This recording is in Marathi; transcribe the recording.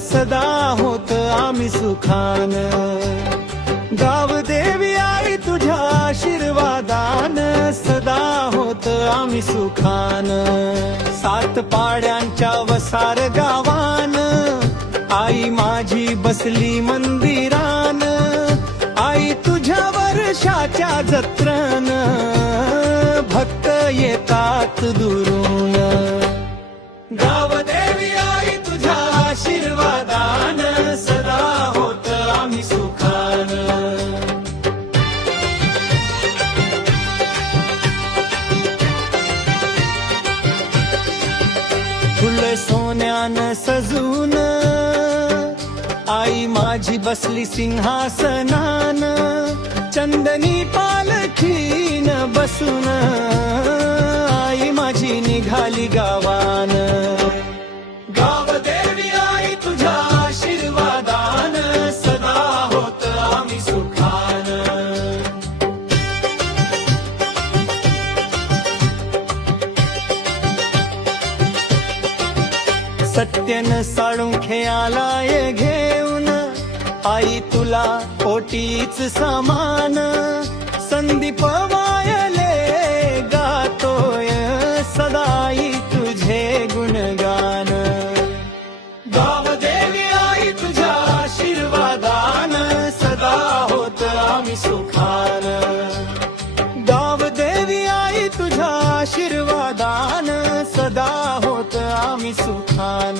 सदा होत आम्ही सुखान। गावदेवी आई तुझ्या आशीर्वादान सदा होत आम्ही सुखान। सात पाड्यांच्या वसार गावान आई माझी बसली मंदिरान। आई तुझ्या वर्षाच्या जत्रन भक्त येतात दुरून। गावदेवी आई तुझ्या आशीर्वादान सदा होत आम्ही सुखान। फुल सोन्यानं सजून आई माझी बसली सिंहासनान। चंदनी पालखीन बसून आई माझी निघाली गावान। गावदेवी आई तुझ्या आशीर्वादान सदा होत आम्ही सुखान। सत्यन साळुंखे आलाय घेऊन आई तुला ओटीच समान। संदीप वायले गातोय सदाई तुझे गुणगान। गावदेवी आई तुझ्या आशीर्वादान सदा होत आम्ही सुखान। गावदेवी आई तुझ्या आशीर्वादान सदा होत आम्ही सुखान।